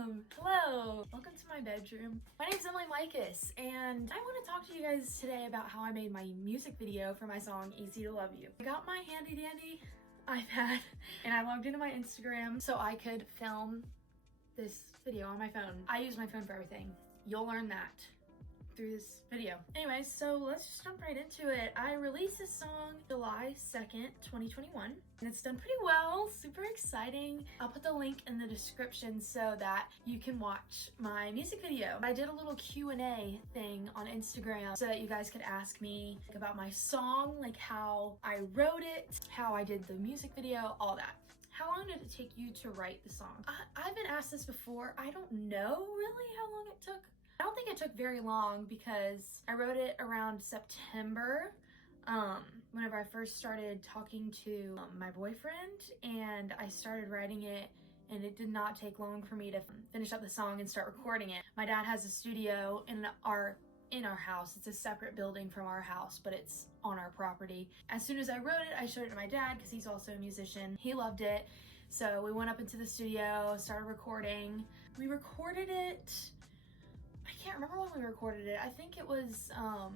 Hello! Welcome to my bedroom. My name's Emily Micus, and I want to talk to you guys today about how I made my music video for my song Easy to Love You. I got my handy dandy iPad and I logged into my Instagram so I could film this video on my phone. I use my phone for everything. You'll learn that through this video. Anyways, so let's just jump right into it. I released this song July 2nd, 2021, and it's done pretty well, super exciting. I'll put the link in the description so that you can watch my music video. I did a little Q&A thing on Instagram so that you guys could ask me about my song, like how I wrote it, how I did the music video, all that. How long did it take you to write the song? I've been asked this before. I don't know really how long it took. I don't think it took very long because I wrote it around September, whenever I first started talking to my boyfriend, and I started writing it, and it did not take long for me to finish up the song and start recording it. My dad has a studio in our house. It's a separate building from our house, but it's on our property. As soon as I wrote it, I showed it to my dad because he's also a musician. He loved it. So we went up into the studio, started recording. We recorded it, I can't remember when we recorded it. I think it was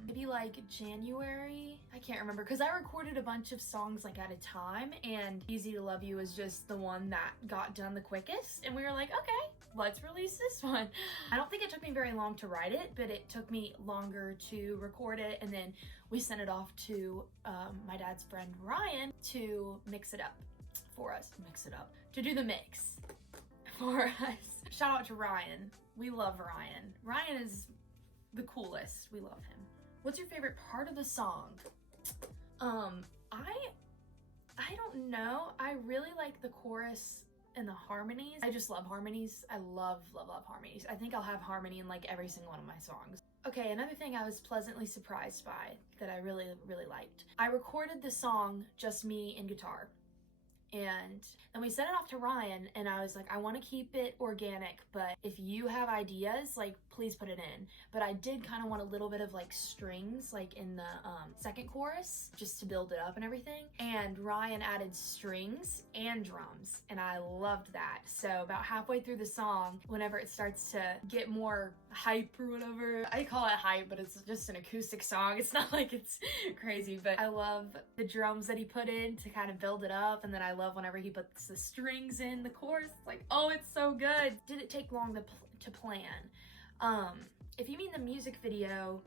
maybe like January. I can't remember because I recorded a bunch of songs like at a time, and Easy to Love You was just the one that got done the quickest. And we were like, okay, let's release this one. I don't think it took me very long to write it, but it took me longer to record it. And then we sent it off to my dad's friend Ryan to mix it up for us. To do the mix for us. Shout out to Ryan. We love Ryan. Ryan is the coolest. We love him. What's your favorite part of the song? I don't know. I really like the chorus and the harmonies. I just love harmonies. I love harmonies. I think I'll have harmony in like every single one of my songs. Okay, another thing I was pleasantly surprised by that I really liked. I recorded the song just me and guitar. And then we sent it off to Ryan, and I was like, I want to keep it organic, but if you have ideas, like, please put it in. But I did kind of want a little bit of like strings, like in the second chorus, just to build it up and everything. And Ryan added strings and drums, and I loved that. So about halfway through the song, whenever it starts to get more hype or whatever, I call it hype, but it's just an acoustic song. It's not like it's crazy, but I love the drums that he put in to kind of build it up, and then I love whenever he puts the strings in the chorus. Like, oh, it's so good. Did it take long to plan? If you mean the music video,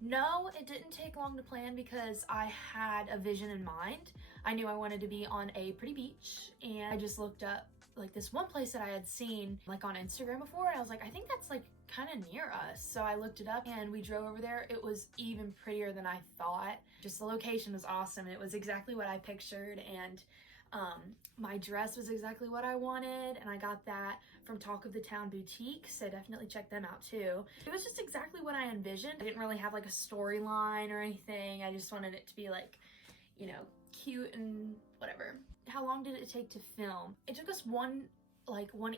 no, it didn't take long to plan because I had a vision in mind. I knew I wanted to be on a pretty beach, and I just looked up like this one place that I had seen like on Instagram before, and I was like, I think that's like kind of near us. So I looked it up and we drove over there. It was even prettier than I thought. Just the location was awesome. It was exactly what I pictured, and my dress was exactly what I wanted, and I got that from Talk of the Town Boutique, so definitely check them out too. It was just exactly what I envisioned. I didn't really have like a storyline or anything. I just wanted it to be like, you know, cute and whatever. How long did it take to film? It took us one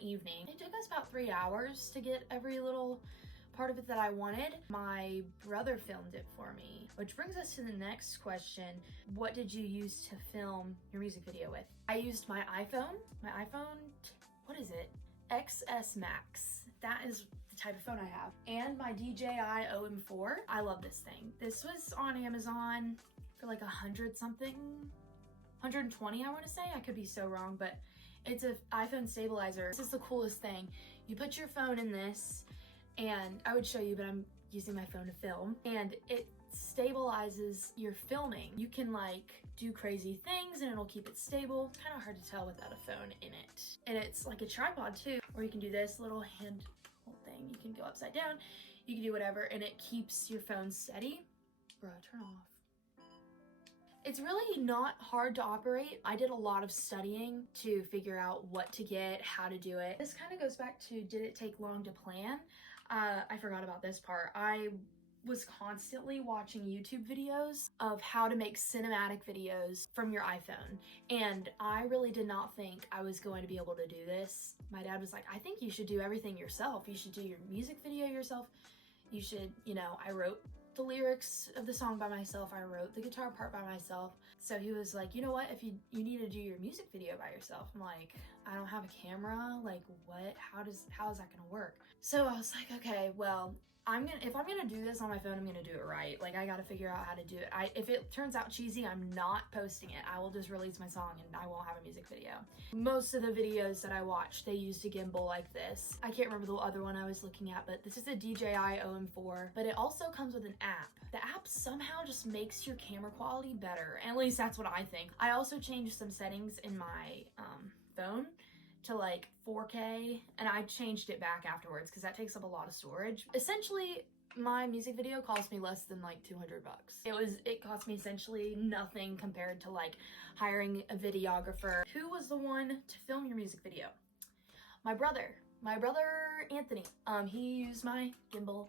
evening. It took us about 3 hours to get every little part of it that I wanted. My brother filmed it for me, which brings us to the next question. What did you use to film your music video with? I used my iPhone, what is it? XS Max. That is the type of phone I have. And my DJI OM4. I love this thing. This was on Amazon for like 100 something, 120 I want to say. I could be so wrong, but it's an iPhone stabilizer. This is the coolest thing. You put your phone in this, and I would show you, but I'm using my phone to film, and it stabilizes your filming. You can like do crazy things and it'll keep it stable. Kind of hard to tell without a phone in it. And it's like a tripod too, or you can do this little hand thing. You can go upside down, you can do whatever, and it keeps your phone steady. Bro, turn off. It's really not hard to operate. I did a lot of studying to figure out what to get, how to do it. This kind of goes back to, did it take long to plan? I forgot about this part. I was constantly watching YouTube videos of how to make cinematic videos from your iPhone, and I really did not think I was going to be able to do this. My dad was like, I think you should do everything yourself. You should do your music video yourself. You should, you know, I wrote the lyrics of the song by myself. I wrote the guitar part by myself. So he was like, you know what, if you need to do your music video by yourself. I'm like, I don't have a camera. Like, what? How is that gonna work? So I was like, okay, well, if I'm gonna do this on my phone, I'm gonna do it right. Like, I gotta figure out how to do it. If it turns out cheesy, I'm not posting it. I will just release my song and I won't have a music video. Most of the videos that I watched, they used a gimbal like this. I can't remember the other one I was looking at, but this is a DJI OM4, but it also comes with an app. The app somehow just makes your camera quality better. At least that's what I think. I also changed some settings in my phone to like 4K, and I changed it back afterwards because that takes up a lot of storage. Essentially, my music video cost me less than like 200 bucks. It cost me essentially nothing compared to like hiring a videographer. Who was the one to film your music video? My brother Anthony. He used my gimbal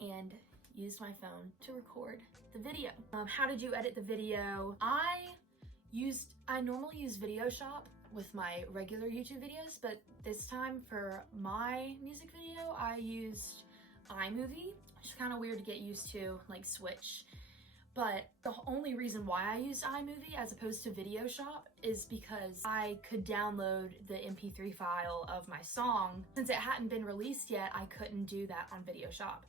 and used my phone to record the video. How did you edit the video? I normally use Shop with my regular YouTube videos, but this time for my music video, I used iMovie, which is kind of weird to get used to, like switch. But the only reason why I used iMovie as opposed to Shop is because I could download the MP3 file of my song. Since it hadn't been released yet, I couldn't do that on Shop.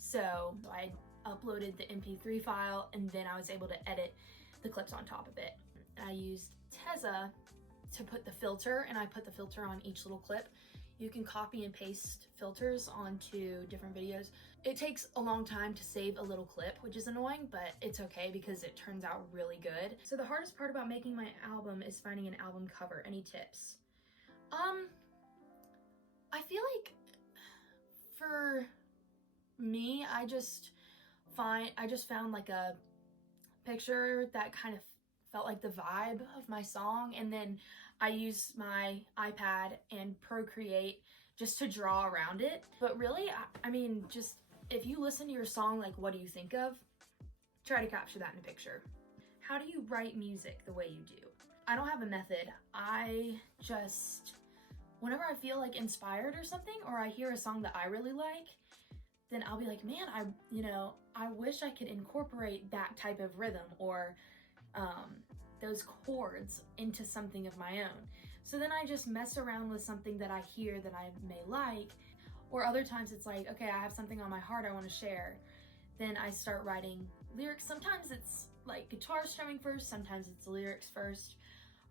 So I uploaded the MP3 file and then I was able to edit the clips on top of it. I used Tezza to put the filter, and I put the filter on each little clip. You can copy and paste filters onto different videos. It takes a long time to save a little clip, which is annoying, but it's okay because it turns out really good. So the hardest part about making my album is finding an album cover. Any tips? I feel like for me, I just found like a picture that kind of felt like the vibe of my song, and then I used my iPad and Procreate just to draw around it. But really, I mean, just if you listen to your song, like, what do you think of? Try to capture that in a picture. How do you write music the way you do? I don't have a method. I just, whenever I feel like inspired or something, or I hear a song that I really like, then I'll be like, man, I wish I could incorporate that type of rhythm or those chords into something of my own. So then I just mess around with something that I hear that I may like, or other times it's like, okay, I have something on my heart I want to share. Then I start writing lyrics. Sometimes it's like guitar strumming first, sometimes it's lyrics first,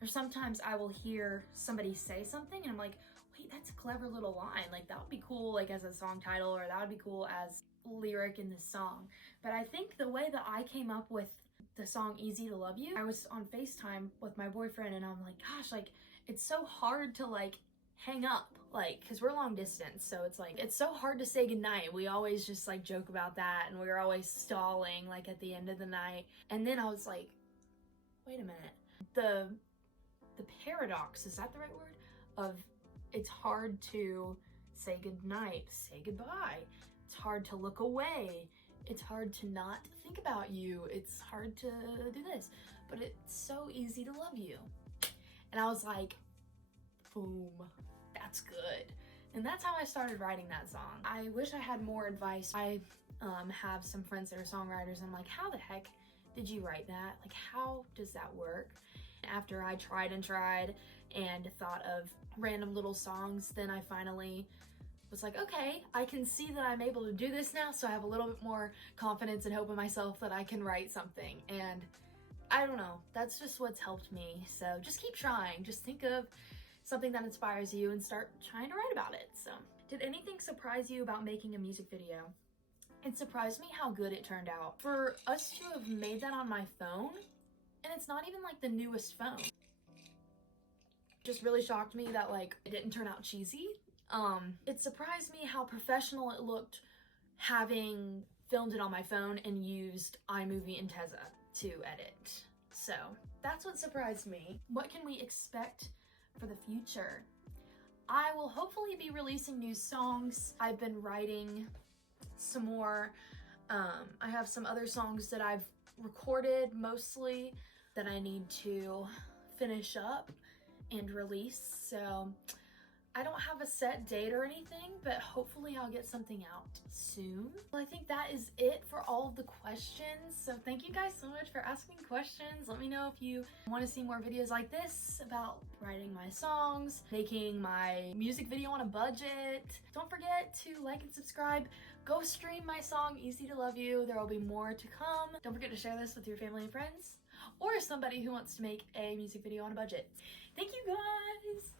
or sometimes I will hear somebody say something and I'm like, wait, that's a clever little line. Like, that would be cool, like, as a song title, or that would be cool as lyric in this song. But I think the way that I came up with the song Easy to Love You, I was on FaceTime with my boyfriend and I'm like, gosh, like, it's so hard to like hang up, like, because we're long distance, so it's like, it's so hard to say goodnight. We always just like joke about that, and we were always stalling like at the end of the night. And then I was like, wait a minute, the paradox, is that the right word, of it's hard to say goodnight, say goodbye, it's hard to look away, it's hard to not think about you, it's hard to do this, but it's so easy to love you. And I was like, boom, that's good. And that's how I started writing that song. I wish I had more advice. I have some friends that are songwriters, and I'm like, how the heck did you write that? Like, how does that work? After I tried and thought of random little songs, then I finally was like, okay, I can see that I'm able to do this now, so I have a little bit more confidence and hope in myself that I can write something. And I don't know, that's just what's helped me. So just keep trying. Just think of something that inspires you and start trying to write about it. So, did anything surprise you about making a music video? It surprised me how good it turned out. For us to have made that on my phone, and it's not even like the newest phone, just really shocked me that like it didn't turn out cheesy. It surprised me how professional it looked having filmed it on my phone and used iMovie and Tezza to edit. So that's what surprised me. What can we expect for the future? I will hopefully be releasing new songs. I've been writing some more. I have some other songs that I've recorded mostly that I need to finish up and release. So I don't have a set date or anything, but hopefully I'll get something out soon. Well, I think that is it for all of the questions. So thank you guys so much for asking questions. Let me know if you want to see more videos like this about writing my songs, making my music video on a budget. Don't forget to like and subscribe. Go stream my song, Easy to Love You. There will be more to come. Don't forget to share this with your family and friends, or somebody who wants to make a music video on a budget. Thank you guys!